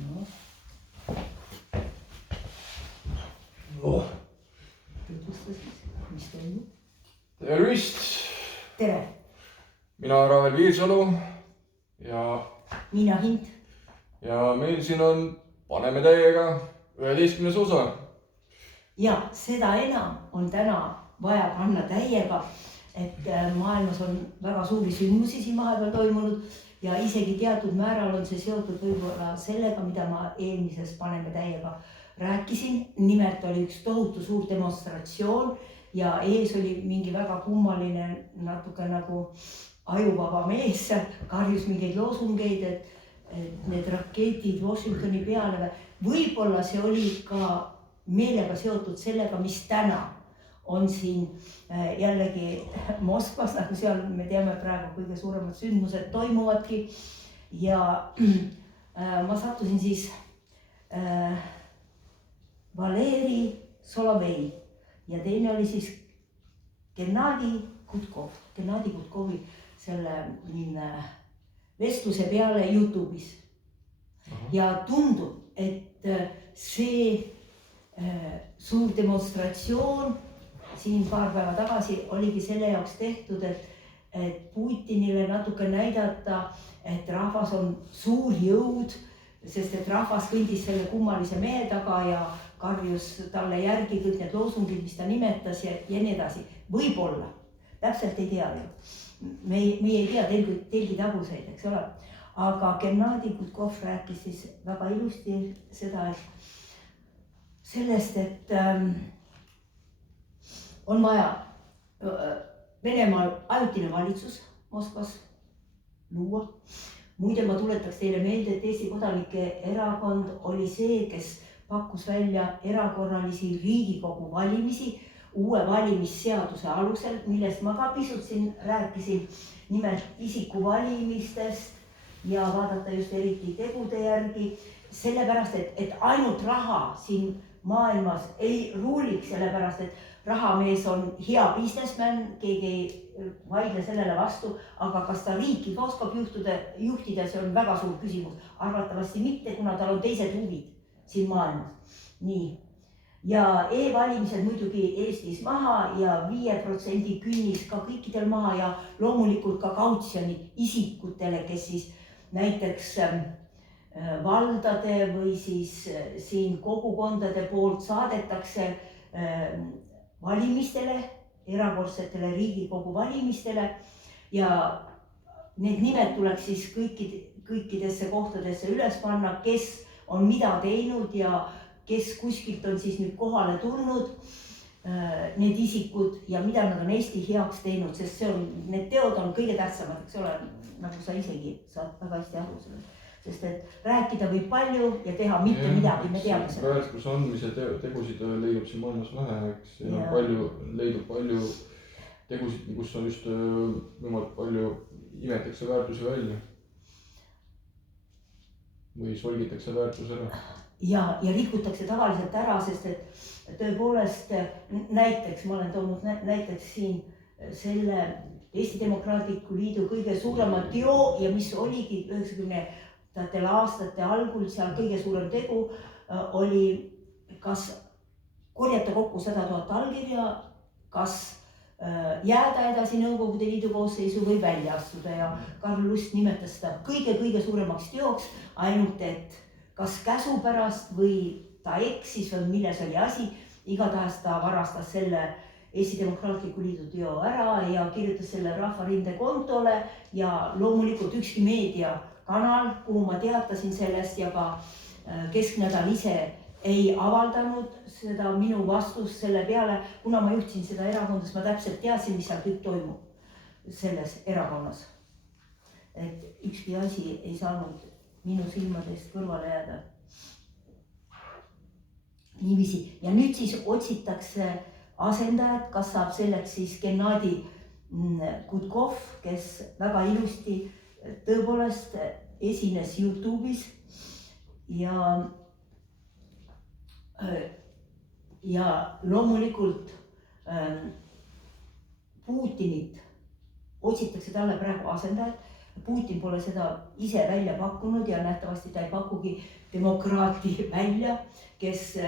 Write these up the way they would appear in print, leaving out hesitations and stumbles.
No. Tutvusta siis, mis toimub? Tervist! Tere! Mina Ravel Viirsalu ja Mina Hind. Ja meil siin on Paneme täiega 11. osa. Ja seda enam on täna vaja panna täiega, et maailmas on väga suuri sündmusi siin vahepeal toimunud ja isegi teatud määral on see seotud võib-olla sellega, mida ma eelmises Paneme täiega rääkisin. Nimelt oli üks tohutu suur demonstratsioon ja ees oli mingi väga kummaline, natuke nagu ajuvaba mees, karjus mingeid loosungeid, et need raketid Washingtoni peale. Võib-olla see oli ka meelega seotud sellega, mis täna on siin jällegi Moskvas, nagu seal me teame praegu kõige suuremad sündmused toimuvadki. Ja ma sattusin siis Valeri Solovei ja teine oli siis Gennadi Gutkov. Gennadi Gutkovi selle vestluse peale YouTube'is. Ja tundub, et see suur demonstratsioon siin paar päeva tagasi oligi selle jaoks tehtud, et Putinile natuke näidata, et rahvas on suur jõud, sest et rahvas kõndis selle kummalise mehe taga ja karjus talle järgi kõik need loosungid, mis ta nimetas ja nii edasi. Võib-olla, täpselt ei tea ju. Me ei tea telgi taguseid, eks ole. Aga Gennadi Gutkov rääkis siis väga ilusti seda, et sellest, et on vaja Venemaal ajutine valitsus Moskvas luua. Muide, ma tuletaks teile meelde, et Eesti Kodanike Erakond oli see, kes pakkus välja erakorralisi Riigikogu valimisi uue valimisseaduse alusel, millest ma ka pisut siin rääkisin, nimelt isikuvalimistest ja vaadata just eriti tegude järgi, sellepärast, et ainult raha siin maailmas ei ruuliks, sellepärast, et rahamees on hea businessman, keegi ei vaidle sellele vastu, aga kas ta riiki ka oskab juhtida, see on väga suur küsimus. Arvatavasti mitte, kuna tal on teised huvid siin maailmas. Nii. Ja e-valimised muidugi Eestis maha ja 5% künnis ka kõikidel maha ja loomulikult ka kautsjonid isikutele, kes siis näiteks valdade või siis siin kogukondade poolt saadetakse valimistele, erakordsetele Riigikogu valimistele ja need nimed tuleks siis kõikidesse kohtadesse üles panna, kes on mida teinud ja kes kuskilt on siis nüüd kohale tulnud, need isikud ja mida nad on Eesti heaks teinud, sest need teod on kõige tähtsamad, eks ole, nagu sa isegi saad väga hästi aru sellest. Sest et rääkida võib palju ja teha mitte midagi, me teame seda. Väärtus andmise tegusid leidub siin maailmas vähe, eks. Leidub palju tegusid, kus on just jumalt palju imetakse väärtusi välja. Või solgitakse väärtus ära. Ja rikutakse tavaliselt ära, sest et tõepoolest näiteks, ma olen toonud näiteks siin selle Eesti Demokraatliku Liidu kõige suurema teo ja mis oligi 90. aastate algul seal kõige suurem tegu oli kas korjata kokku 100 000 allkirja, kas jääda edasi Nõukogude Liidu koosseisu või välja astuda ja Karl Lust nimetas seda kõige suuremaks teoks, ainult et kas käsu pärast või ta eksis või milles oli asi, igatahes ta varastas selle Eesti Demokraatliku Liidu teo ära ja kirjutas selle Rahvarinde kontole ja loomulikult ükski meediakanal, kuhu ma teatasin sellest ja ka Kesknädal ise ei avaldanud seda minu vastust selle peale, kuna ma juhtisin seda erakondas, ma täpselt teadsin, mis seal kõik toimub selles erakonnas. Et ükski asi ei saanud minu silmadest kõrvale jääda. Niiviisi. Ja nüüd siis otsitakse asendajad, kas saab selleks siis Gennadi Gutkov, kes väga ilusti tõepoolest esines YouTube'is ja loomulikult Putinit otsitakse talle praegu asendajad. Putin pole seda ise välja pakkunud ja nähtavasti ta ei pakugi demokraati välja, kes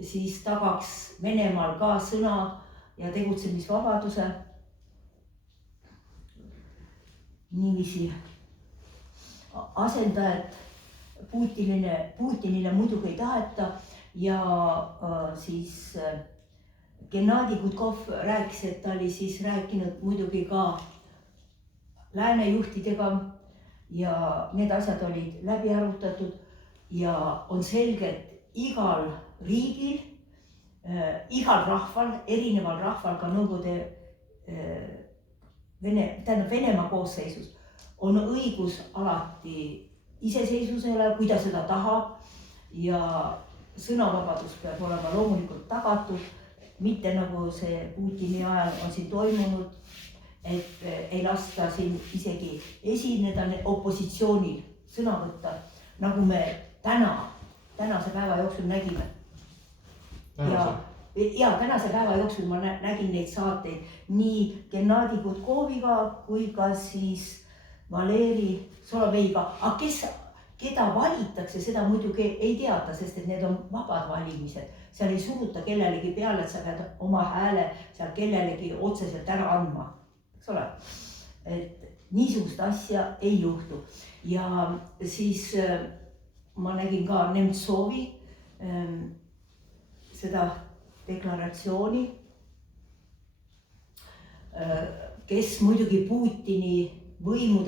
siis tagaks Venemaal ka sõna ja tegutsemisvabaduse. Niiviisi asendajat Putinile muidugi ei taheta ja siis Gennadi Gutkov rääkis, et ta oli siis rääkinud muidugi ka lääne juhtidega ja need asjad olid läbi arutatud ja on selge, et igal riigil, igal rahval, erineval rahval ka Nõukogude Venemaa koosseisus on õigus alati iseseisvusele, kui ta seda tahab ja sõnavabadus peab olema loomulikult tagatud, mitte nagu see Putini ajal on siin toimunud, et ei lasta siin isegi esineda opositsioonil sõna võtta, nagu me tänase päeva jooksul nägime. Ja tänase päeva jooksul ma nägin neid saateid nii Gennadi Gutkoviga kui ka siis Valeri Soloveiga, aga keda valitakse, seda muidugi ei teata, sest et need on vabad valimised. Seal ei suruta kellelegi peale, et sa pead oma hääle seal kellelegi otseselt ära andma, eks ole. Et niisugust asja ei juhtu. Ja siis ma nägin ka Nemtsovi seda deklaratsiooni, kes muidugi Putini võimu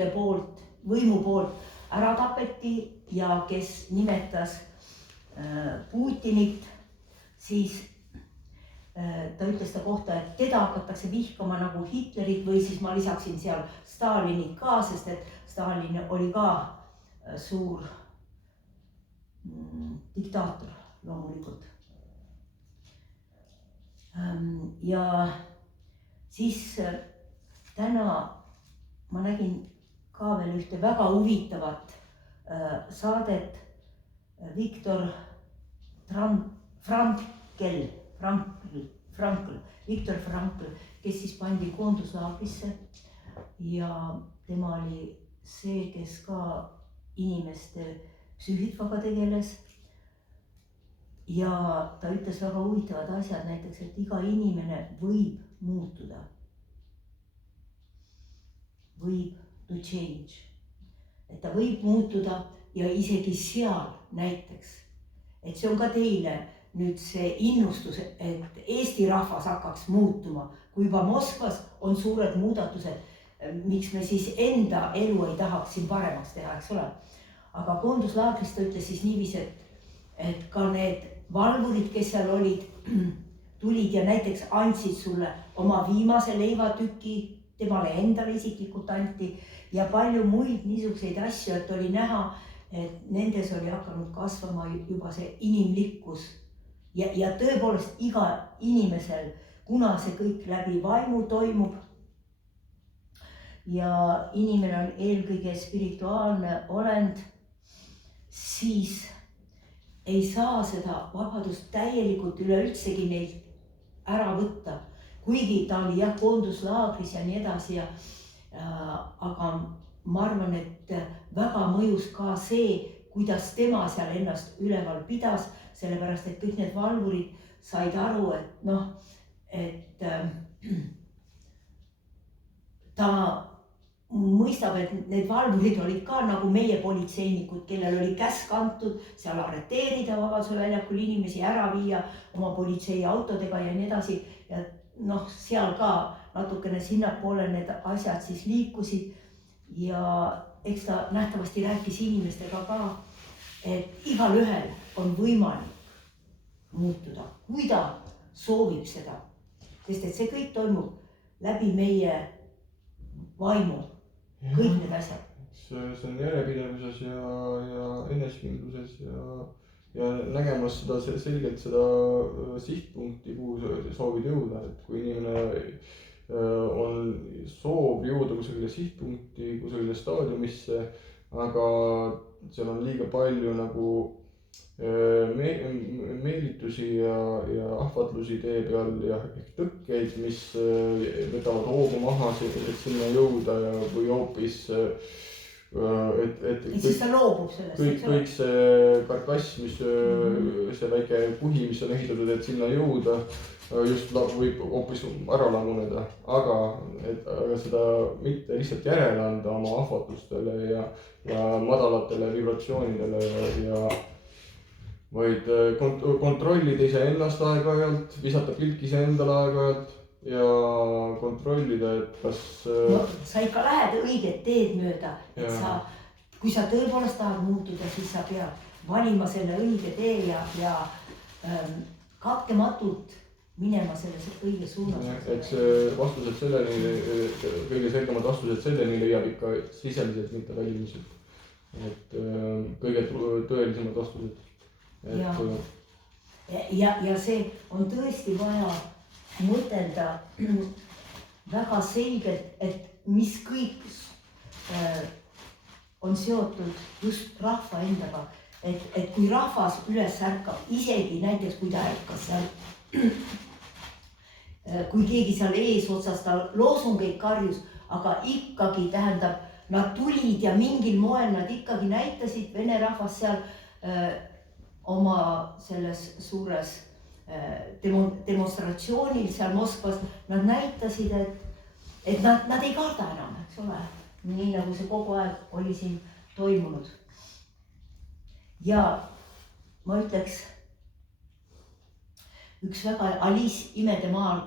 poolt ära tapeti ja kes nimetas Putinit, siis ta ütles ta kohta, et teda hakatakse vihkama nagu Hitlerit või siis ma lisaksin seal Stalinit ka, sest et Stalin oli ka suur diktaator loomulikult. Ja siis täna ma nägin ka veel ühte väga huvitavat saadet Viktor Frankl, kes siis pandi koonduslaagrisse ja tema oli see, kes ka inimeste psüühikaga tegeles. Ja ta ütles väga huvitavad asjad, näiteks, et iga inimene võib muutuda. Võib to change. Et ta võib muutuda ja isegi seal näiteks. Et see on ka teile nüüd see innustus, et Eesti rahvas hakkaks muutuma. Kui juba Moskvas on suured muudatused, miks me siis enda elu ei tahaks siin paremaks teha, eks ole. Aga koonduslaagrist ta ütles siis niiviisi, et ka need valvurid, kes seal olid, tulid ja näiteks andsid sulle oma viimase leivatüki, temale endale isiklikult anti ja palju muid niisuguseid asju, et oli näha, et nendes oli hakanud kasvama juba see inimlikkus ja tõepoolest iga inimesel, kuna see kõik läbi vaimu toimub ja inimene on eelkõige spirituaalne olend, siis ei saa seda vabadust täielikult üleüldsegi neilt ära võtta, kuigi ta oli jah koonduslaagris ja nii edasi aga ma arvan, et väga mõjus ka see, kuidas tema seal ennast üleval pidas, sellepärast et kõik need valvurid said aru, et noh, et ta mõistab, et need valvurid olid ka nagu meie politseinikud, kellel oli käsk antud seal arreteerida Vabaduse väljakul inimesi, ära viia oma politseiautodega ja nii edasi. Ja noh, seal ka natukene sinnapoole need asjad siis liikusid ja eks ta nähtavasti rääkis inimestega ka, et igalühel on võimalik muutuda, kui ta soovib seda, sest et see kõik toimub läbi meie vaimu. Kõik need asjad. See on järjepidevuses ja enesekindluses ja nägemas seda selgelt seda sihtpunkti, kuhu sa soovid jõuda, et kui inimene on soov jõuda kusagile sihtpunkti, kusagile staadiumisse, aga seal on liiga palju nagu meelitusi ja ahvatlusi tee peal ja ehk tõkkeid, mis võtavad hoogu maha, et sinna jõuda ja või hoopis et siis ta loobub sellest. Kõik see karkass, mis see väike kuhi, mis on ehitatud, et sinna jõuda, just võib hoopis ära laguneda, aga seda mitte lihtsalt järele anda oma ahvatlustele ja madalatele vibratsioonidele vaid kontrollida iseennast aeg-ajalt, visata pilk iseendale aeg-ajalt ja kontrollida, et kas no, sa ikka lähed õiget teed mööda, et kui sa tõepoolest tahad muutuda, siis sa pead valima selle õige tee ja katkematult minema selles õige suunas. Eks vastused selleni, kõige selgemad vastused selleni leiab ikka sisemiselt, mitte välimiselt. Et kõige tõelisemad vastused. Ja see on tõesti vaja mõtelda väga selgelt, et mis kõik on seotud just rahva endaga. Et kui rahvas üles ärkab, isegi näiteks kui ta ärkas seal, kui keegi seal eesotsas ta loosungeid karjus, aga ikkagi tähendab, nad tulid ja mingil moel nad ikkagi näitasid vene rahvas seal oma selles suures demonstratsioonil seal Moskvas, nad näitasid, et nad ei karda enam, eks ole, nii nagu see kogu aeg oli siin toimunud. Ja ma ütleks, üks väga Alice Imedemaal,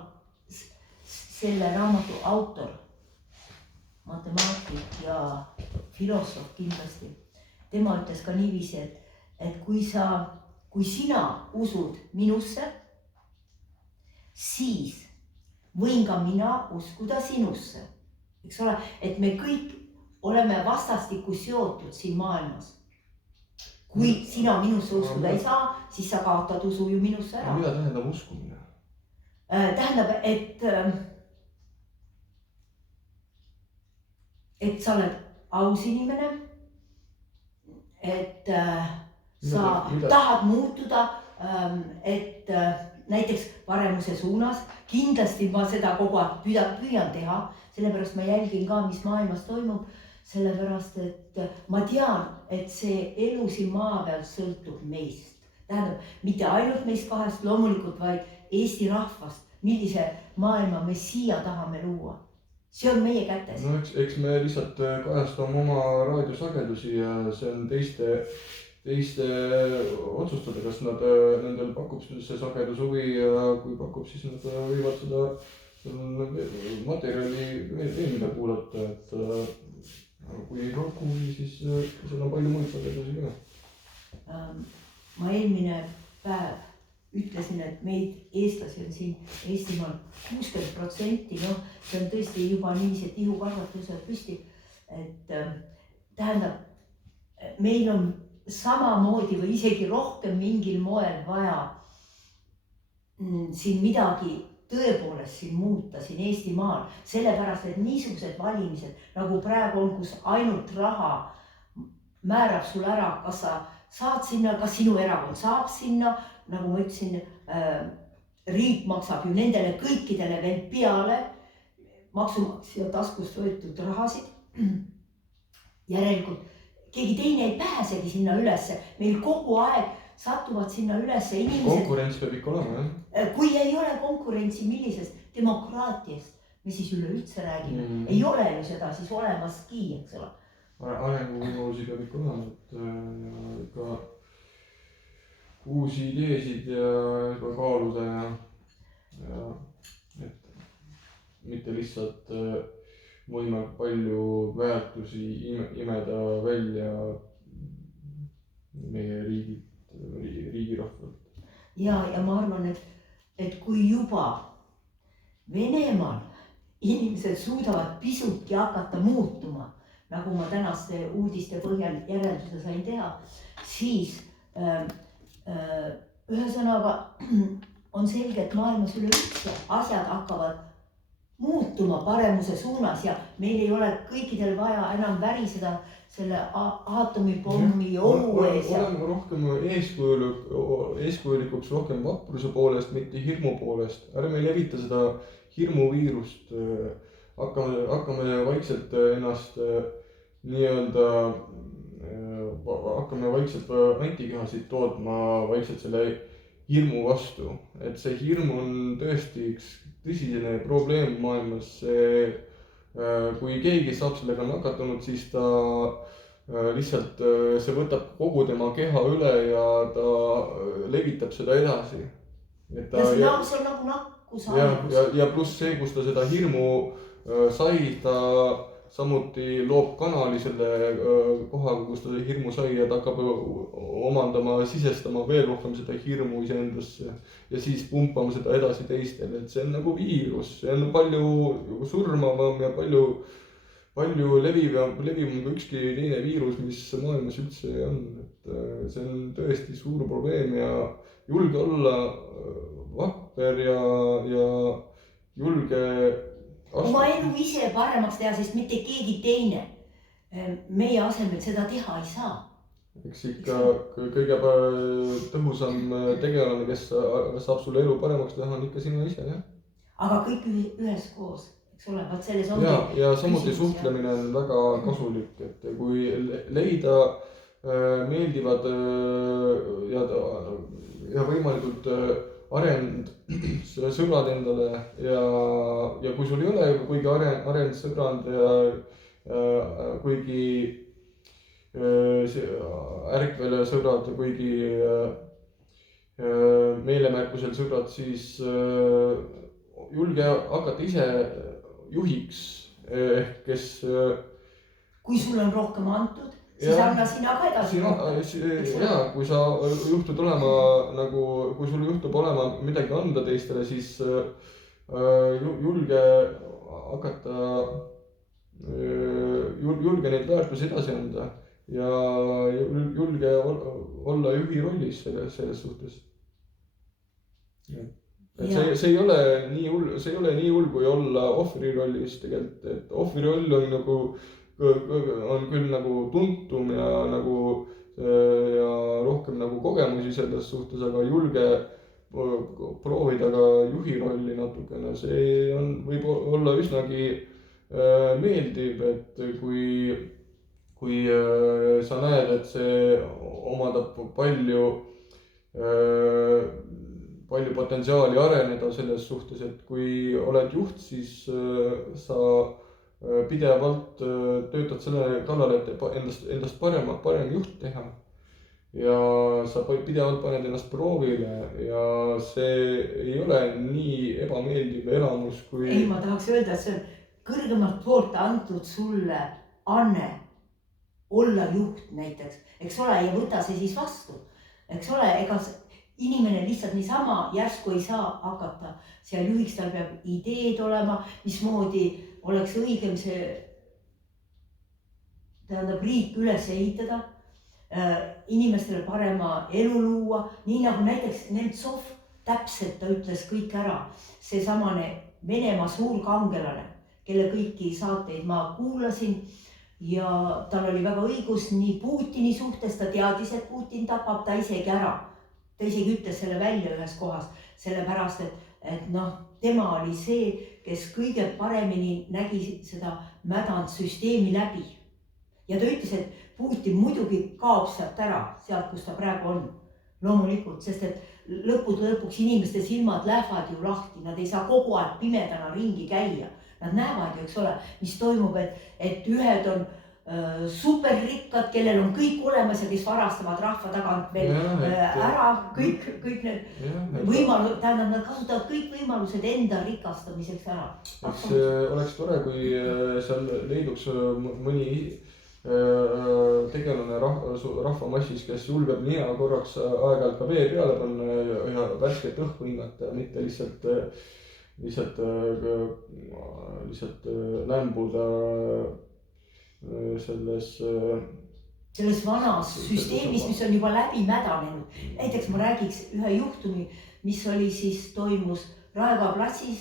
selle raamatu autor, matemaatik ja filosoof kindlasti, tema ütles ka niiviisi, et kui sina usud minusse, siis võin ka mina uskuda sinusse. Eks ole, et me kõik oleme vastastikku seotud siin maailmas. Kui sina minusse uskuda ei saa, siis sa kaotad usu ju minusse ära. Mida tähendab uskumine? Tähendab, et sa oled aus inimene, et sa tahad muutuda, et näiteks paremuse suunas. Kindlasti ma seda kogu aeg püüan teha, sellepärast ma jälgin ka, mis maailmas toimub, sellepärast et ma tean, et see elu siin maa peal sõltub meist. Tähendab, mitte ainult meist kahest loomulikult, vaid Eesti rahvast, millise maailma me siia tahame luua. See on meie kätes. No eks me lihtsalt kajastame oma raadiosagedusi ja see on teiste otsustada, kas nendel pakub see sagedus huvi ja kui pakub, siis nad võivad seda materjali veel mida kuulata, et kui ei paku huvi, siis seal on palju muid sagedusi ka. Ma eelmine päev ütlesin, et meid eestlasi on siin Eestimaal 60%, noh, see on tõesti juba niiviisi, et ihukarvatused püsti, et tähendab, meil on samamoodi või isegi rohkem mingil moel vaja siin midagi tõepoolest siin muuta siin Eestimaal, sellepärast, et niisugused valimised, nagu praegu on, kus ainult raha määrab sul ära, kas sa saad sinna, kas sinu erakond saab sinna, nagu ma ütlesin, riik maksab ju nendele kõikidele veel peale maksumaksja taskust võetud rahasid. Järelikult keegi teine ei pääsegi sinna ülesse, meil kogu aeg satuvad sinna ülesse inimesed. Konkurents peab ikka olema, jah? Kui ei ole konkurentsi, millisest demokraatiast me siis üleüldse räägime, ei ole ju seda siis olemaski, eks ole. Arenguvõimalusi peab ikka olema, et ikka uusi ideesid ja kaaluda ja et mitte lihtsalt võime palju väärtusi imeda välja meie riigirahvalt. Ja ma arvan, et kui juba Venemaal inimesed suudavad pisutki hakata muutuma, nagu ma tänaste uudiste põhjal järelduse sain teha, siis ühesõnaga on selge, et maailmas üleüldse asjad hakkavad muutuma paremuse suunas ja meil ei ole kõikidel vaja enam väriseda selle aatomipommi ohu ees. oleme rohkem eeskujulikuks rohkem vapruse poolest, mitte hirmu poolest. Ärme levita seda hirmuviirust. Hakkame vaikselt ennast nii-öelda, hakkame vaikselt antikehasid tootma vaikselt selle hirmu vastu. Et see hirm on tõesti üks tõsine probleem maailmas. Kui keegi saab sellega nakatunud, siis ta lihtsalt, see võtab kogu tema keha üle ja ta levitab seda edasi. See on nagu nakkushaigus. Ja pluss see, kus ta seda hirmu sai, ta samuti loob kanali selle kohaga, kus ta hirmu sai ja ta hakkab omandama, sisestama veel rohkem seda hirmu iseendasse ja siis pumpama seda edasi teistele. Et see on nagu viirus, see on palju surmavam ja palju levivam kui ükski teine viirus, mis maailmas üldse on. Et see on tõesti suur probleem ja julge olla vapper ja julge oma elu ise paremaks teha, sest mitte keegi teine meie asemel seda teha ei saa. Eks ikka kõige tõhusam tegelane, kes saab sulle elu paremaks teha, on ikka sinu ise, jah. Aga kõik üheskoos, eks ole, vaat selles on. Ja samuti suhtlemine on väga kasulik, et kui leida meeldivad ja võimalikult arenenud sõbrad endale ja kui sul ei ole kuigi arenenud sõbrad ja kuigi ärkvel sõbrad ja kuigi meelemärkusel sõbrad, siis julge hakata ise juhiks, kes... Kui sul on rohkem antud, siis anna sina ka edasi. Jaa, kui sa juhtud olema nagu, kui sul juhtub olema midagi anda teistele, siis julge hakata, julge neid väärtusi edasi anda ja julge olla juhi rollis selles suhtes. Et see ei ole nii hull, kui olla ohvri rollis tegelikult, et ohvri roll on nagu on küll nagu tuntum ja nagu ja rohkem nagu kogemusi selles suhtes, aga julge proovida ka juhi rolli natukene. See võib olla üsnagi meeldiv, et kui sa näed, et see omandab palju potentsiaali areneda selles suhtes, et kui oled juht, siis sa pidevalt töötad selle kallal, et endast parem juht teha ja sa pidevalt paned ennast proovile ja see ei ole nii ebameeldiv elamus kui... Ei, ma tahaks öelda, et see on kõrgemalt poolt antud sulle anne olla juht näiteks, eks ole, ja võta see siis vastu, eks ole, ega inimene lihtsalt niisama järsku ei saa hakata seal juhiks, tal peab ideed olema, mismoodi oleks õigem see riik üles ehitada, inimestele parema elu luua, nii nagu näiteks Nemtsov täpselt ta ütles kõik ära. See samane Venemaa suur kangelane, kelle kõiki saateid ma kuulasin ja tal oli väga õigus nii Putini suhtes, ta teadis, et Putin tapab ta isegi ära. Ta isegi ütles selle välja ühes kohas, sellepärast, et tema oli see, kes kõige paremini nägi seda mädanud süsteemi läbi. Ja ta ütles, et Putin muidugi kaob sealt ära, sealt, kus ta praegu on. Loomulikult, sest et lõpuks inimeste silmad lähevad ju lahti, nad ei saa kogu aeg pimedana ringi käia. Nad näevad ju, eks ole, mis toimub, et ühed on superrikkad, kellel on kõik olemas ja kes varastavad rahva tagant veel ära kõik need võimalused, tähendab, nad kasutavad kõik võimalused enda rikastamiseks ära. Eks oleks tore, kui seal leiduks mõni tegelane rahvamassis, kes julgeb nina korraks aeg-ajalt ka vee peale panna ja värsket õhku hingata, mitte lihtsalt lämbuda selles vanas süsteemis, mis on juba läbi mädanenud. Näiteks ma räägiks ühe juhtumi, mis oli siis toimus Raekoja platsis,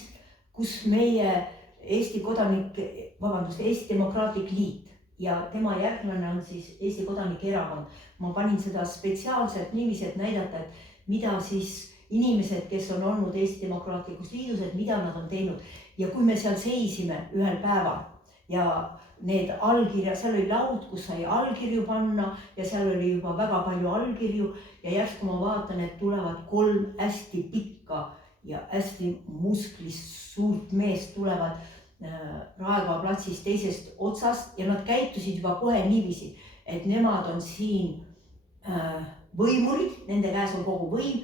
kus meie Eesti Demokraatlik Liit ja tema järglane on siis Eesti Kodanike Erakond. Ma panin seda spetsiaalselt niiviisi, et näidata, et mida siis inimesed, kes on olnud Eesti Demokraatlikus Liidus, et mida nad on teinud. Ja kui me seal seisime ühel päeval ja need allkirjad, seal oli laud, kus sai allkirju panna ja seal oli juba väga palju allkirju ja järsku ma vaatan, et tulevad 3 hästi pikka ja hästi musklist suurt meest tulevad Raekoja platsist teisest otsast ja nad käitusid juba kohe niiviisi, et nemad on siin võimurid, nende käes on kogu võim,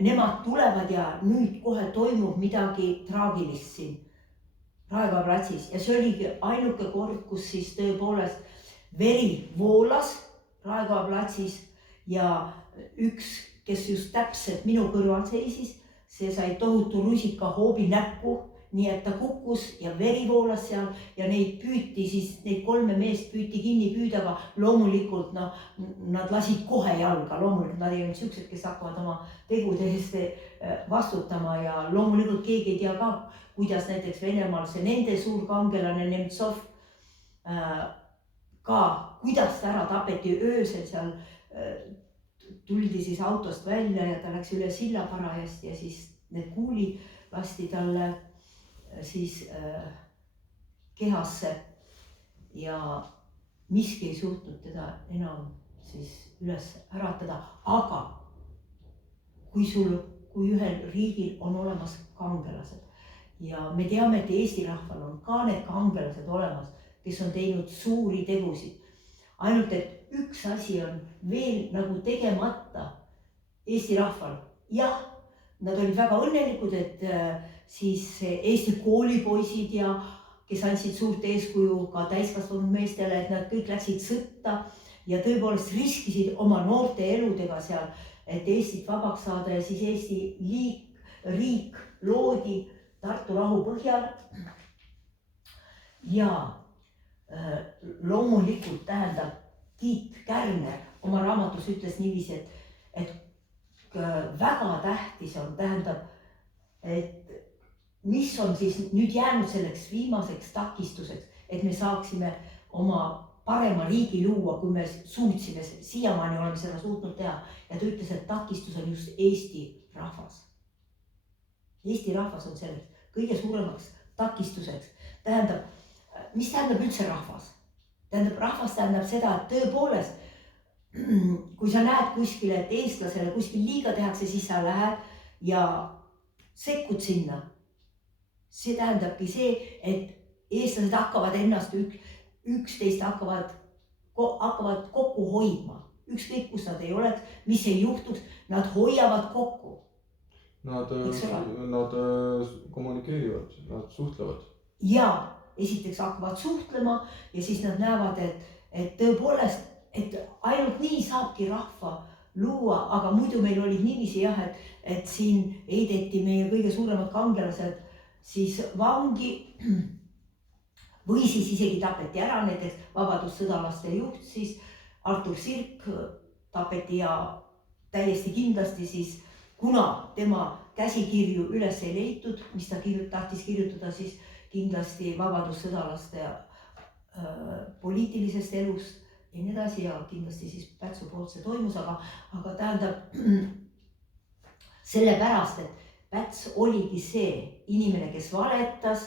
nemad tulevad ja nüüd kohe toimub midagi traagilist siin Raekoja platsis ja see oligi ainuke kord, kus siis tõepoolest veri voolas Raekoja platsis ja üks, kes just täpselt minu kõrval seisis, see sai tohutu rusikahoobi näkku, nii et ta kukkus ja veri voolas seal ja neid püüti siis, neid 3 meest püüti kinni püüda, aga loomulikult nad lasid kohe jalga, loomulikult nad ei olnud siuksed, kes hakkavad oma tegude eest vastutama ja loomulikult keegi ei tea ka, kuidas näiteks Venemaal see nende suur kangelane Nemtsov ka, kuidas ta ära tapeti öösel seal, tuldi siis autost välja ja ta läks üle silla parajasti ja siis need kuulid lasti talle siis kehasse ja miski ei suutnud teda enam siis üles äratada, aga kui ühel riigil on olemas kangelased ja me teame, et Eesti rahval on ka need kangelased olemas, kes on teinud suuri tegusid. Ainult, et üks asi on veel nagu tegemata Eesti rahval. Jah, nad olid väga õnnelikud, et siis Eesti koolipoisid ja kes andsid suurt eeskuju ka täiskasvanud meestele, et nad kõik läksid sõtta ja tõepoolest riskisid oma noorte eludega seal, et Eestit vabaks saada ja siis Eesti riik loodi Tartu rahu põhjal. Ja loomulikult tähendab Tiit Kärner oma raamatus ütles niiviisi, et väga tähtis on, tähendab, et mis on siis nüüd jäänud selleks viimaseks takistuseks, et me saaksime oma parema riigi luua, kui me suutsime, siiamaani oleme seda suutnud teha. Ja ta ütles, et takistus on just Eesti rahvas. Eesti rahvas on selleks kõige suuremaks takistuseks. Tähendab, mis tähendab üldse rahvas? Tähendab, rahvas tähendab seda, et tõepoolest, kui sa näed kuskile, et eestlasele kuskil liiga tehakse, siis sa lähed ja sekkud sinna. See tähendabki see, et eestlased hakkavad ennast üksteist hakkavad kokku hoidma. Ükskõik, kus nad ei oleks, mis ei juhtuks, nad hoiavad kokku. Nad kommunikeerivad, nad suhtlevad. Ja esiteks hakkavad suhtlema ja siis nad näevad, et tõepoolest, et ainult nii saabki rahva luua, aga muidu meil oli niiviisi jah, et siin heideti meie kõige suuremad kangelased siis vangi või siis isegi tapeti ära, näiteks vabadussõdalaste juht siis Artur Sirk tapeti ja täiesti kindlasti siis, kuna tema käsikirju üles ei leitud, mis ta tahtis kirjutada siis kindlasti vabadussõdalaste poliitilisest elust ja nii edasi ja kindlasti siis Pätsu poolt see toimus, aga tähendab sellepärast, et Päts oligi see inimene, kes valetas,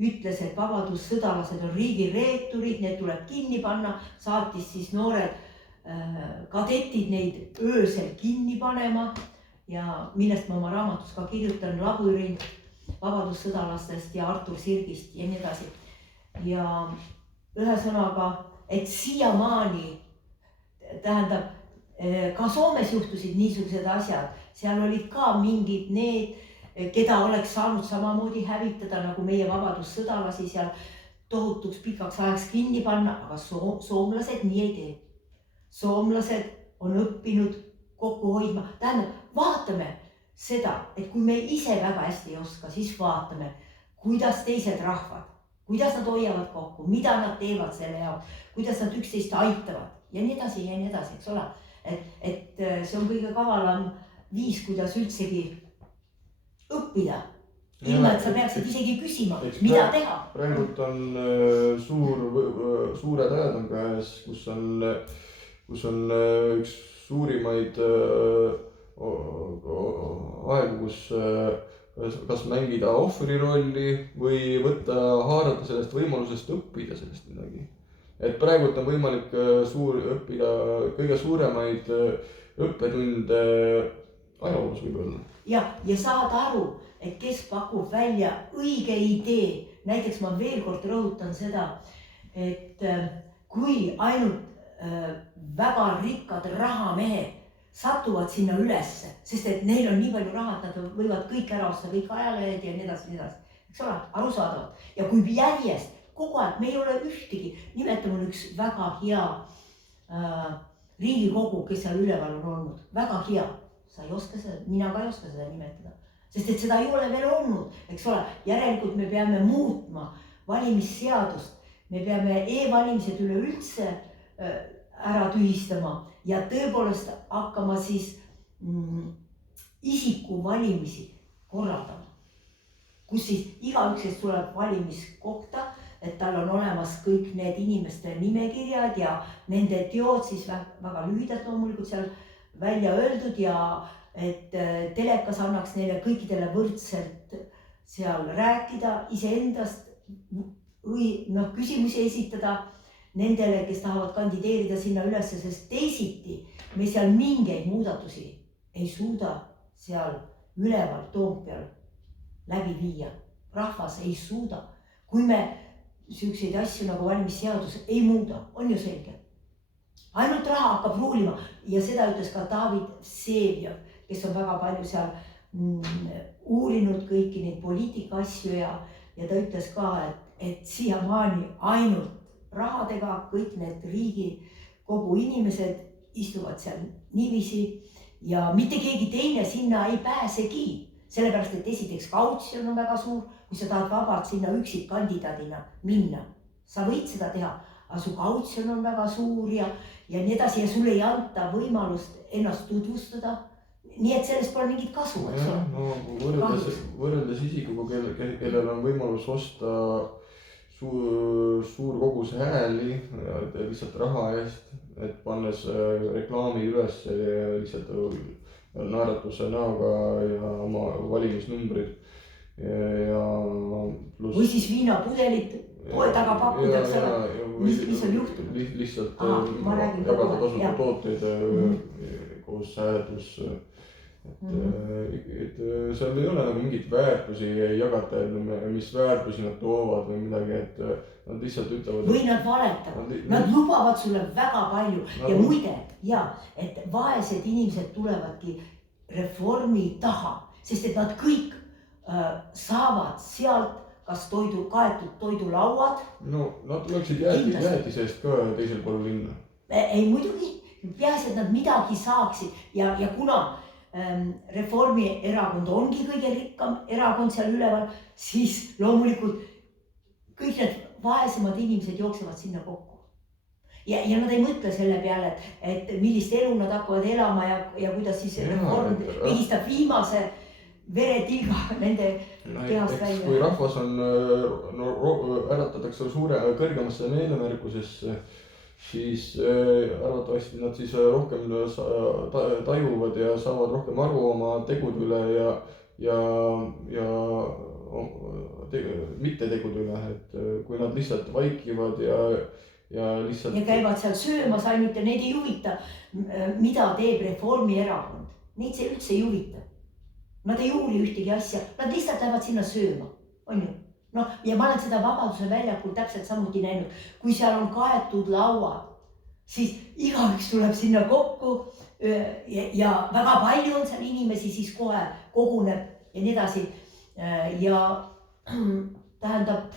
ütles, et vabadussõdalased on riigireeturid, need tuleb kinni panna, saatis siis noored kadetid neid öösel kinni panema ja millest ma oma raamatus ka kirjutan, labürint vabadussõdalastest ja Artur Sirgist ja nii edasi. Ja ühesõnaga, et siiamaani tähendab, ka Soomes juhtusid niisugused asjad, seal olid ka mingid need, keda oleks saanud samamoodi hävitada nagu meie vabadussõdalasi seal tohutuks pikaks ajaks kinni panna, aga soomlased nii ei tee. Soomlased on õppinud kokku hoidma, tähendab, vaatame seda, et kui me ise väga hästi ei oska, siis vaatame, kuidas teised rahvad, kuidas nad hoiavad kokku, mida nad teevad selle jaoks, kuidas nad üksteist aitavad ja nii edasi, eks ole. Et see on kõige kavalam viis, kuidas üldsegi õppida ilma, et sa peaksid isegi küsima, mida teha. Praegult on suured ajad on käes, kus on üks suurimaid aegu, kus kas mängida ohvri rolli või haarata sellest võimalusest õppida sellest midagi. Et praegult on võimalik õppida kõige suuremaid õppetunde ajaloos võib-olla. Ja saada aru, et kes pakub välja õige idee. Näiteks ma veel kord rõhutan seda, et kui ainult väga rikkad rahamehed satuvad sinna ülesse, sest et neil on nii palju raha, et nad võivad kõik ära osta, kõik ajalehed ja nii edasi, eks ole, arusaadavad. Ja kui järjest kogu aeg, me ei ole ühtegi, nimeta mul üks väga hea Riigikogu, kes seal üleval on olnud, väga hea, sa ei oska seda, mina ka ei oska seda nimetada, sest et seda ei ole veel olnud, eks ole, järelikult me peame muutma valimisseadust, me peame e-valimised üleüldse ära tühistama ja tõepoolest hakkama siis isikuvalimisi korraldama, kus siis igaüks, kes tuleb valimiskohta, et tal on olemas kõik need inimeste nimekirjad ja nende teod siis väga lühidalt loomulikult seal välja öeldud ja et telekas annaks neile kõikidele võrdselt seal rääkida iseendast või küsimusi esitada nendele, kes tahavad kandideerida sinna ülesse, sest teisiti me seal mingeid muudatusi ei suuda seal üleval Toompeal läbi viia. Rahvas ei suuda. Kui me selliseid asju nagu valimisseadus ei muuda, on ju selge. Ainult raha hakkab ruulima ja seda ütles ka David Vseviov, kes on väga palju seal uurinud kõiki neid poliitika asju ja ta ütles ka, et siiamaani ainult rahadega kõik need Riigikogu inimesed istuvad seal niiviisi ja mitte keegi teine sinna ei pääsegi. Sellepärast, et esiteks kautsjon on väga suur, kui sa tahad vabalt sinna üksikkandidaadina minna. Sa võid seda teha, aga su kautsjon on väga suur ja nii edasi ja sulle ei anta võimalust ennast tutvustada. Nii et sellest pole mingit kasu, eks ole. No, võrreldes isikuga, kellel on võimalus osta suur kogus hääli lihtsalt raha eest, et pannes reklaami üles ja lihtsalt naeratuse näoga ja oma valimisnumbrid ja pluss... Või siis viinapudelit poe taga pakkuda, eks ole, mis on juhtunud? Lihtsalt jagada tasuta tooteid koos hääletus. Et seal ei ole nagu mingit väärtusi jagata, mis väärtusi nad toovad või midagi, et nad lihtsalt ütlevad... Või nad valetavad, nad lubavad sulle väga palju ja muide, et vaesed inimesed tulevadki reformi taha, sest et nad kõik saavad sealt kas kaetud toidulauad. No nad tuleksid jäätisest ka teisel pool linna. Ei muidugi, peaasi, et nad midagi saaksid ja kuna Reformierakond ongi kõige rikkam erakond seal üleval, siis loomulikult kõik need vaesemad inimesed jooksevad sinna kokku. Ja nad ei mõtle selle peale, et millist elu nad hakkavad elama ja kuidas siis reform pigistab viimase veretilga nende kehast välja. Kui rahvas on, äratatakse kõrgemasse meelemärkusesse, siis arvatavasti nad siis rohkem tajuvad ja saavad rohkem aru oma tegude üle ja mitte tegude üle, et kui nad lihtsalt vaikivad ja lihtsalt... Ja käivad seal söömas ainult ja neid ei huvita, mida teeb Reformierakond. Neid see üldse ei huvita. Nad ei uuri ühtegi asja, nad lihtsalt lähevad sinna sööma, on ju? No, ja ma olen seda Vabaduse väljakul täpselt samuti näinud, kui seal on kaetud lauad, siis igaüks tuleb sinna kokku ja väga palju on seal inimesi, siis kohe koguneb ja nii edasi. Ja tähendab,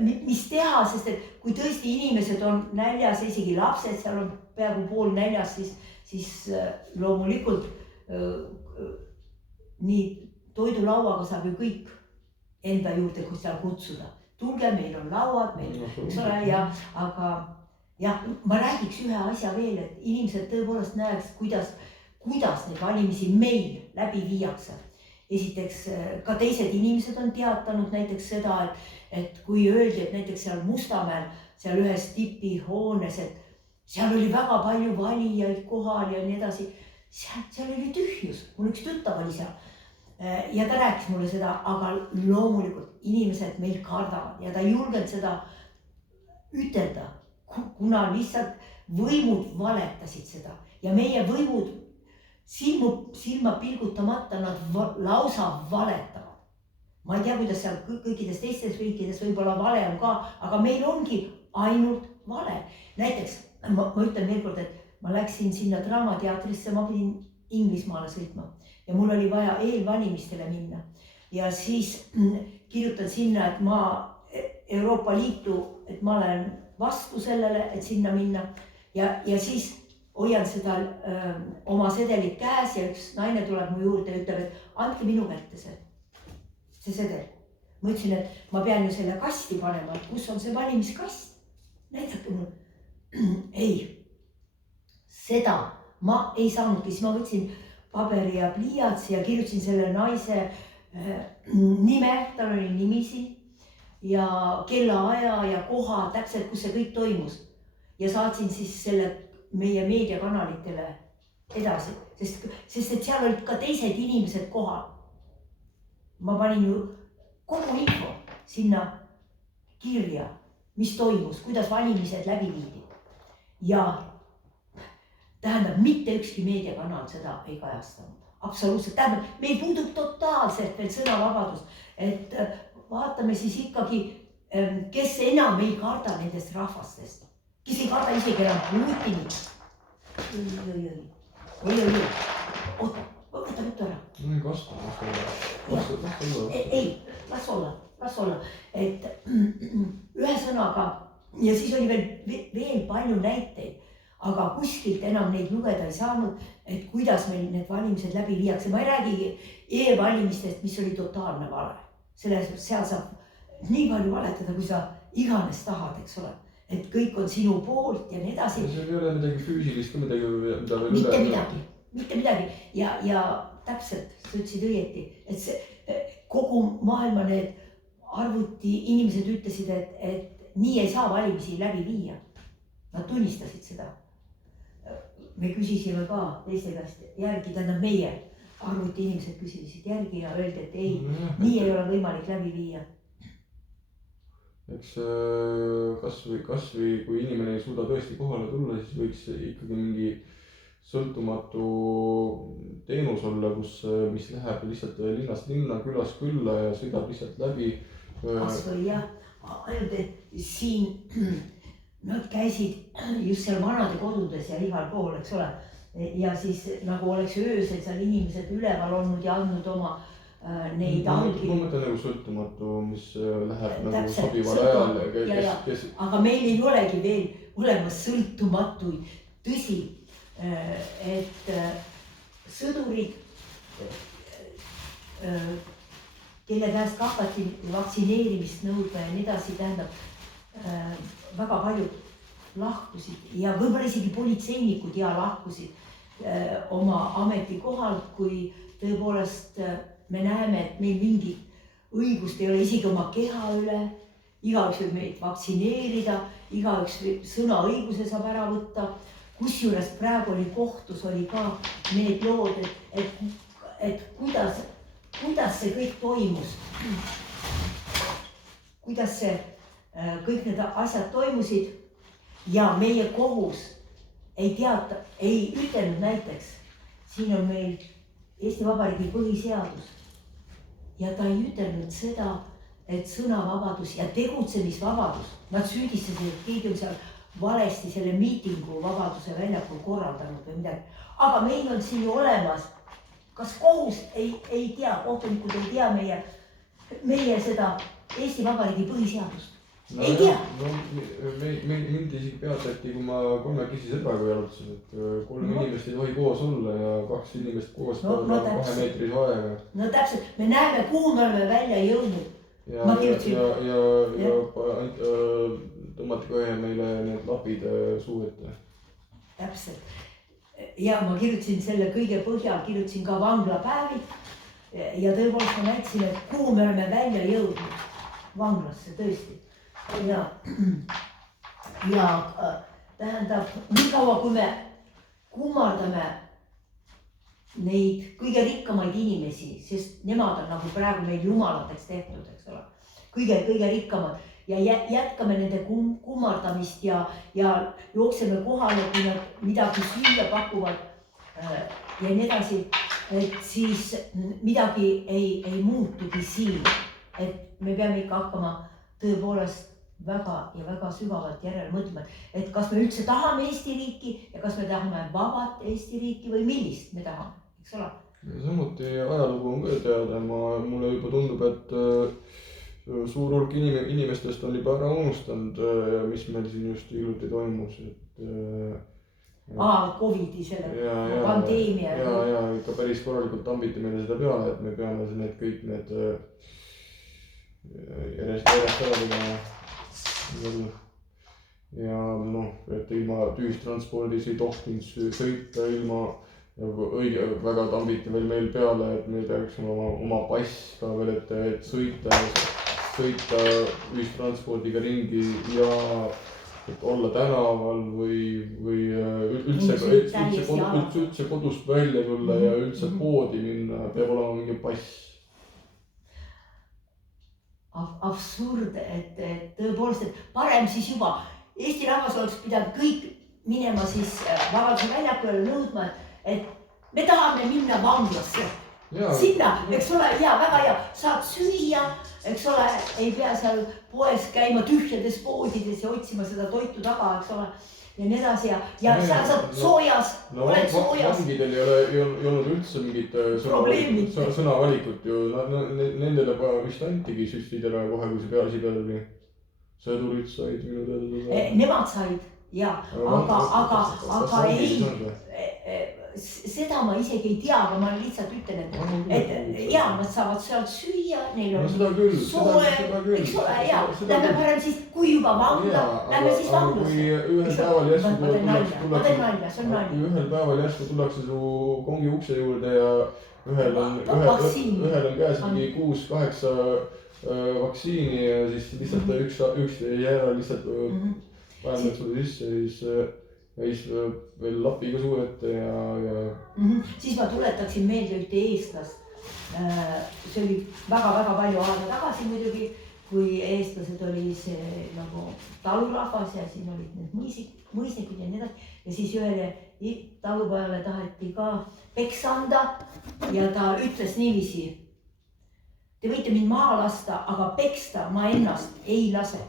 mis teha, sest et kui tõesti inimesed on näljas, isegi lapsed seal on peaaegu pool näljas, siis loomulikult nii toidulauaga saab ju kõik enda juurde, kui seal kutsuda. Tulge, meil on lauad, eks ole, aga ma räägiks ühe asja veel, et inimesed tõepoolest näeks, kuidas neid valimisi meil läbi viiakse. esiteks ka teised inimesed on teatanud näiteks seda, et kui öeldi, et näiteks seal Mustamäel, seal ühes tipihoones, et seal oli väga palju valijaid kohal ja nii edasi. Seal oli tühjus, mul üks tuttav oli seal ja ta rääkis mulle seda, aga loomulikult inimesed meil kardavad ja ta ei julgenud seda ütelda, kuna lihtsalt võimud valetasid seda ja meie võimud silma pilgutamata nad lausa valetavad. Ma ei tea, kuidas seal kõikides teistes riikides võib-olla vale on ka, aga meil ongi ainult vale. Näiteks ma ütlen veel kord, et ma läksin sinna Draamateatrisse, ma pidin Inglismaale sõitma ja mul oli vaja eelvalimistele minna. Ja siis kirjutan sinna, et ma Euroopa Liitu, et ma olen vastu sellele, et sinna minna. Ja siis hoian seda oma sedelit käes ja üks naine tuleb mu juurde ja ütleb, et andke minu kätte see sedel. Ma ütlesin, et ma pean ju selle kasti panema, et kus on see valimiskast. Näidake mul. Ei, seda ma ei saanudki, siis ma võtsin paberi ja pliiatsi ja kirjutasin selle naise nime, tal oli nimisi ja kellaaja ja koha täpselt, kus see kõik toimus. Ja saatsin siis selle meie meediakanalitele edasi, sest et seal olid ka teised inimesed kohal. Ma panin ju kogu info sinna kirja, mis toimus, kuidas valimised läbi viidi. Ja tähendab, mitte ükski meediakanal seda ei kajastanud. Absoluutselt. Tähendab, meil puudub totaalselt veel sõnavabadus, et vaatame siis ikkagi, kes enam ei karda nendest rahvastest, kes ei karda isegi enam Putinit. Oi. Oota, võta nüüd ära. Ei, las olla. Et ühesõnaga, ja siis oli veel palju näiteid, aga kuskilt enam neid lugeda ei saanud, et kuidas meil need valimised läbi viiakse. Ma ei räägi e-valimistest, mis oli totaalne vale. Seal saab nii palju valetada, kui sa iganes tahad, eks ole. Et kõik on sinu poolt ja nii edasi. See ei ole midagi füüsilist, mitte midagi. Ja täpselt, sa ütlesid õieti, et see kogu maailma need arvuti inimesed ütlesid, et nii ei saa valimisi läbi viia. Nad tunnistasid seda. Me küsisime ka teiste käest järgi, tähendab meie arvuti inimesed küsisid järgi ja öeldi, et ei, nii ei ole võimalik läbi viia. Eks kasvõi kui inimene ei suuda tõesti kohale tulla, siis võiks ikkagi mingi sõltumatu teenus olla, mis läheb lihtsalt linnast linna, külast külla ja sõidab lihtsalt läbi. Kasvõi jah, ainult et siin nad käisid just seal vanade kodudes ja igal pool, eks ole. Ja siis nagu oleks öösel seal inimesed üleval olnud ja andnud oma neid allkirju. Ma mõtlen nagu sõltumatu, mis läheb nagu sobival ajal. Aga meil ei olegi veel olemas sõltumatuid. Tõsi, et sõdurid, kelle käest hakati vaktsineerimist nõudma ja nii edasi, tähendab, väga paljud lahkusid ja võib-olla isegi politseinikud lahkusid oma ametikohalt, kui tõepoolest me näeme, et meil mingit õigust ei ole isegi oma keha üle, igaüks võib meid vaktsineerida, igaüks sõnaõiguse saab ära võtta. Kusjuures praegu oli kohtus oli ka need lood, et kuidas see kõik toimus. Kuidas see kõik need asjad toimusid ja meie kohus ei ütelnud näiteks, siin on meil Eesti Vabariigi põhiseadus ja ta ei ütelnud seda, et sõnavabadus ja tegutsemisvabadus, nad süüdistasid, et keegi on seal valesti selle miitingu vabaduse väljapool korraldanud või midagi. Aga meil on siin ju olemas, kas kohus ei tea, kohtunikud ei tea meie seda Eesti Vabariigi põhiseadust. Ei tea. Mind isegi peatati, kui ma 3 sõbraga jalutasin, et 3 inimest ei tohi koos olla ja 2 inimest koos 2 meetris aega. No täpselt, me näeme, kuhu me oleme välja jõudnud. Ja tõmmati kohe meile need lapid suu ette. Täpselt. Ja ma kirjutasin selle kõige põhjal, kirjutasin ka vanglapäevi ja tõepoolest ma näitasin, et kuhu me oleme välja jõudnud vanglasse tõesti. Ja tähendab, nii kaua kui me kummardame neid kõige rikkamaid inimesi, sest nemad on nagu praegu meil jumalateks tehtud, eks ole, kõige rikkamad ja jätkame nende kummardamist ja jookseme kohale, kui nad midagi süüa pakuvad ja nii edasi, et siis midagi ei muutugi siin, et me peame ikka hakkama tõepoolest väga sügavalt järele mõtlema, et kas me üldse tahame Eesti riiki ja kas me tahame vabat Eesti riiki või millist me tahame, eks ole. Ja samuti ajalugu on ka teada, mulle juba tundub, et suur hulk inimestest on juba ära unustanud, mis meil siin just hiljuti toimus, Covidi selle pandeemia. Ja ikka päris korralikult tambiti meile seda peale, et me peame need kõik need järjest ära tegema. Ja noh, et ilma tühistranspordis ei tohtinud sõita ilma väga tambiti veel meil peale, et meil peaks oma pass ka veel, et sõita ühistranspordiga ringi ja et olla tänaval või üldse kodust välja tulla ja üldse poodi minna, peab olema mingi pass. Absurd, et tõepoolest, et parem siis juba Eesti rahvas oleks pidanud kõik minema siis Vabaduse väljakule nõudma, et me tahame minna vanglasse. Sinna, eks ole, ja väga hea, saad süüa, eks ole, ei pea seal poes käima tühjades poodides ja otsima seda toitu taga, eks ole. Ja nii edasi ja seal saad soojas, oled soojas. Vangidel ei olnud üldse mingit sõnavalikut ju, nendele vist antigi süstidele kohe, kui see peasi peale tuli. Sõdurid said minu teada. Nemad said, ja, aga ei, seda ma isegi ei tea, aga ma lihtsalt ütlen, et ja, nad saavad sealt süüa, neil on soe, eks ole, ja, lähme parem siis, kui juba vangla, lähme siis vanglasse. Ühel päeval järsku tullakse su kongi ukse juurde ja ühel on käes mingi 6-8 vaktsiini ja siis lihtsalt üks jäära lihtsalt päevned sulle sisse ja siis veel lapiga suu ette ja... Siis ma tuletaksin meelde ühte eestlast. See oli väga palju aega tagasi muidugi, kui eestlased oli see nagu talurahvas ja siin olid need mõisnikud ja nii edasi. Ja siis ühele talupojale taheti ka peksa anda ja ta ütles niiviisi. Te võite mind maha lasta, aga peksta ma ennast ei lase.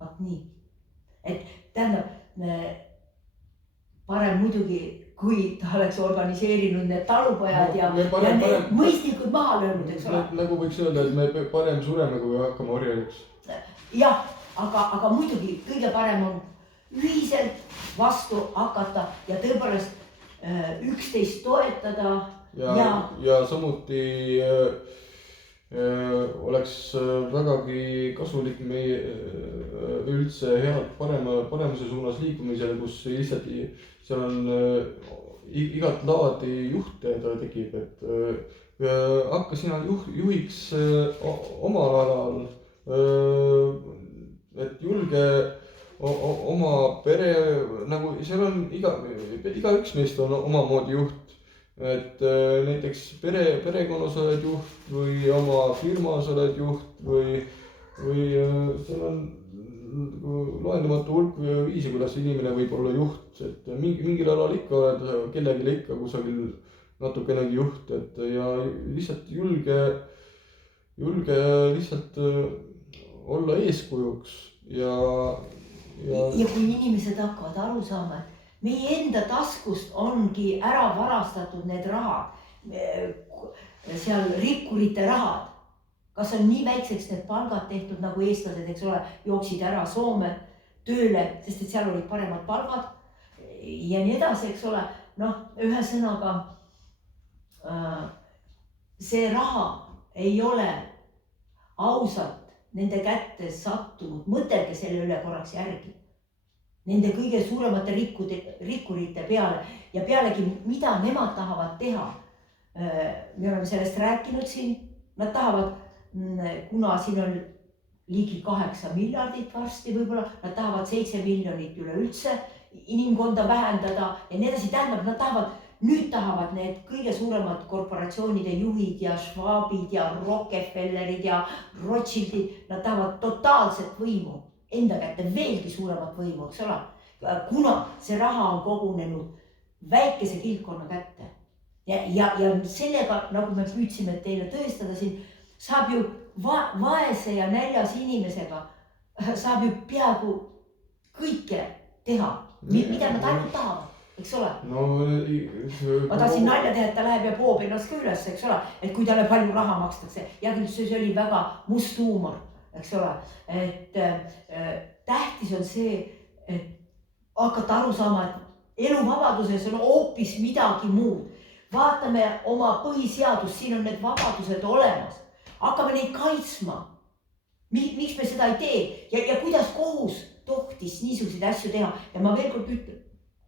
Vaat nii. Et tähendab, parem muidugi, kui ta oleks organiseerinud need talupojad ja need mõistlikud maha löönud, eks ole. Nagu võiks öelda, et me parem sureme, kui hakkame orjaliks. Jah, aga muidugi kõige parem on ühiselt vastu hakata ja tõepoolest üksteist toetada. Ja samuti oleks vägagi kasulik meie üldse head paremuse suunas liikumisele, kus lihtsalt seal on igat laadi juhte tekib, et hakka sina juhiks omal alal, et julge oma pere, nagu seal on igaüks neist on omamoodi juht. Et näiteks perekonnas oled juht või oma firmas oled juht või seal on loendamatu hulk viisi, kuidas inimene võib olla juht, et mingil alal ikka oled kellelegi ikka kusagil natukenegi juht, et ja lihtsalt julge lihtsalt olla eeskujuks ja kui inimesed hakkavad aru saama, et meie enda taskust ongi ära varastatud need rahad, seal rikkurite rahad. Kas on nii väikseks need palgad tehtud, nagu eestlased, eks ole, jooksid ära Soome tööle, sest et seal olid paremad palgad ja nii edasi, eks ole. Noh, ühe sõnaga, see raha ei ole ausalt nende kätte sattunud, mõtelge selle üle korraks järgi. nende kõige suuremate rikkurite peale ja pealegi, mida nemad tahavad teha. Me oleme sellest rääkinud siin, nad tahavad, kuna siin on ligi 8 miljardit varsti võib-olla, nad tahavad 7 miljonit üleüldse inimkonda vähendada ja nii edasi, tähendab, nad tahavad need kõige suuremad korporatsioonide juhid ja Schwabid ja Rockefellerid ja Rothschildid, nad tahavad totaalset võimu enda kätte, veelgi suuremat võimu, eks ole, kuna see raha on kogunenud väikese kildkonna kätte. Ja sellega, nagu me püüdsime teile tõestada siin, saab ju vaese ja näljas inimesega saab ju peaaegu kõike teha, mida nad ainult tahavad, eks ole. No, ma tahtsin nalja teha, et ta läheb ja poob ennast ka üles, eks ole, et kui talle palju raha makstakse ja küll see oli väga must huumor, eks ole, et tähtis on see, et hakata aru saama, et eluvavaduses on hoopis midagi muud. Vaatame oma põhiseadust, siin on need vabadused olemas, hakkame neid kaitsma. Miks me seda ei tee ja kuidas kohus tohtis niisuguseid asju teha ja ma veel kord ütlen,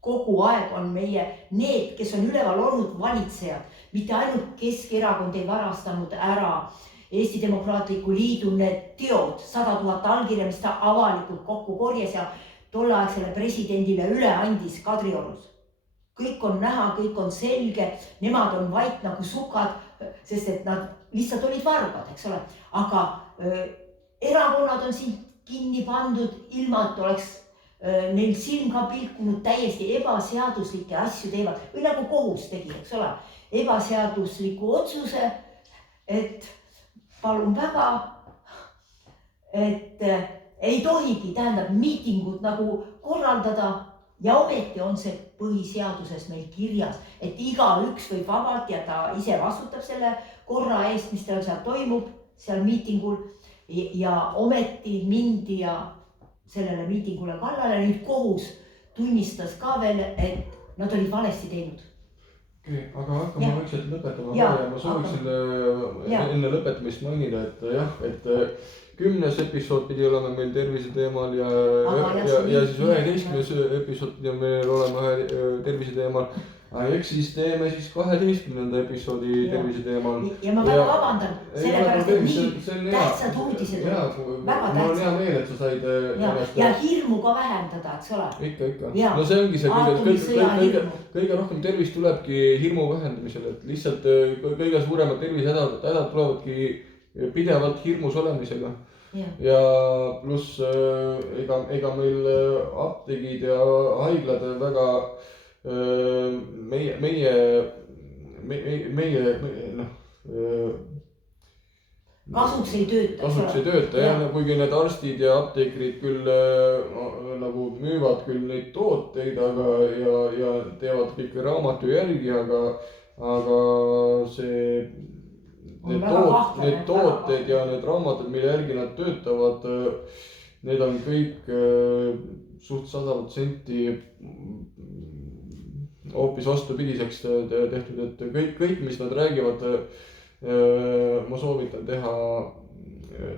kogu aeg on meie need, kes on üleval olnud valitsejad, mitte ainult Keskerakond ei varastanud ära Eesti Demokraatliku Liidu need teod, 100 000 allkirja, mis ta avalikult kokku korjas ja tolleaegsele presidendile üle andis Kadriorus. Kõik on näha, kõik on selge, nemad on vait nagu sukad, sest et nad lihtsalt olid vargad, eks ole. Aga erakonnad on siin kinni pandud, ilma et oleks neil silm ka pilkunud, täiesti ebaseaduslikke asju teevad. Või nagu kohus tegi, eks ole, ebaseadusliku otsuse, et palun väga, et ei tohigi, tähendab, miitingud nagu korraldada ja ometi on see põhiseaduses meil kirjas, et igaüks võib vabalt ja ta ise vastutab selle korra eest, mis tal seal toimub, seal miitingul ja ometi mindi ja sellele miitingule kallale. Nüüd kohus tunnistas ka veel, et nad olid valesti teinud. Okay, aga hakkame vaikselt lõpetama. Ja ma sooviks enne lõpetamist mainida, et jah, et 10. episood pidi olema meil tervise teemal ja siis 11. episood pidi meil olema tervise teemal. Eks siis teeme siis 12. episoodi tervise teemal. Ja ma väga vabandan, sellepärast, et nii tähtsad uudised on. Väga tähtsad. Mul on hea meel, et sa said ja hirmu ka vähendada, eks ole. Ikka. No see ongi see kõige rohkem tervist tulebki hirmu vähendamisel, et lihtsalt kõige suuremad tervisehädad tulevadki pidevalt hirmus olemisega. Ja pluss ega meil apteegid ja haiglad väga meie kasuks ei tööta ja kuigi need arstid ja apteekrid küll nagu müüvad küll neid tooteid, aga ja teevad kõike raamatu järgi, aga see need tooted ja need raamatud, mille järgi nad töötavad, need on kõik suht 100% hoopis vastupidiseks tehtud, et kõik, mis nad räägivad, ma soovitan teha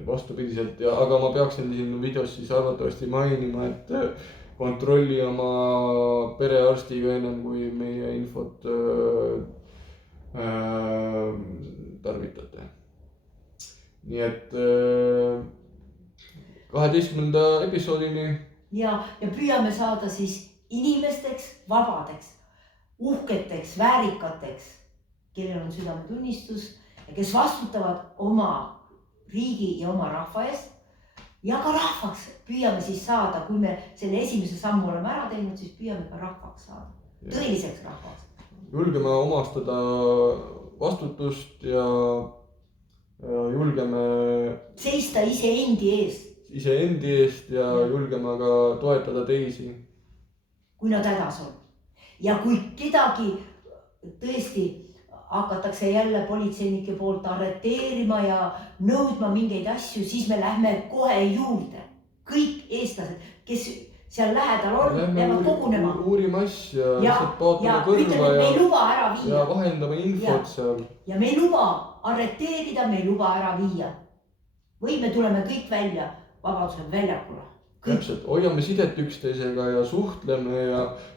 vastupidiselt aga ma peaksin siin videos siis arvatavasti mainima, et kontrolli oma perearstiga ennem kui meie infot tarvitate. Nii et 12. episoodini. Ja püüame saada siis inimesteks, vabadeks, uhketeks, väärikateks, kellel on südametunnistus ja kes vastutavad oma riigi ja oma rahva eest. Ja ka rahvaks püüame siis saada, kui me selle esimese sammu oleme ära teinud, siis püüame ka rahvaks saada, tõeliseks rahvaks. Julgeme omastada vastutust ja julgeme seista iseendi eest ja julgeme ka toetada teisi. Kui nad hädas on. Ja kui kedagi tõesti hakatakse jälle politseinike poolt arreteerima ja nõudma mingeid asju, siis me lähme kohe juurde. Kõik eestlased, kes seal lähedal on, peavad kogunema. Uurime asja, lihtsalt paotame kõrva ja vahendame infot seal. Ja me ei luba arreteerida, me ei luba ära viia. Või me tuleme kõik välja Vabaduse väljakule. täpselt, hoiame sidet üksteisega ja suhtleme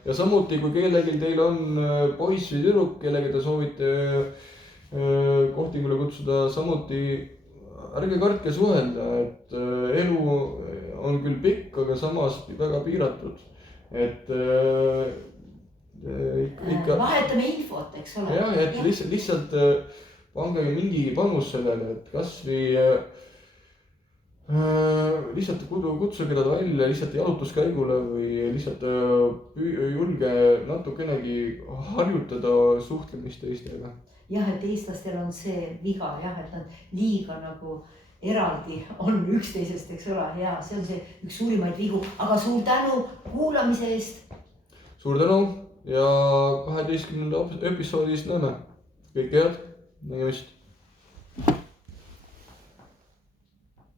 ja samuti, kui kellelgi teil on poiss või tüdruk, kellega te soovite kohtingule kutsuda, samuti ärge kartke suhelda, et elu on küll pikk, aga samas väga piiratud, et ikka. Vahetame infot, eks ole. jah, et lihtsalt pange mingi panus sellele, et kasvõi lihtsalt kutsuge teda välja lihtsalt jalutuskäigule või lihtsalt julge natukenegi harjutada suhtlemist teistega. jah, et eestlastel on see viga jah, et nad liiga nagu eraldi on üksteisest, eks ole, ja see on see üks suurimaid vigu, aga suur tänu kuulamise eest. Suur tänu ja 12. episoodis näeme. Kõike head, nägemist.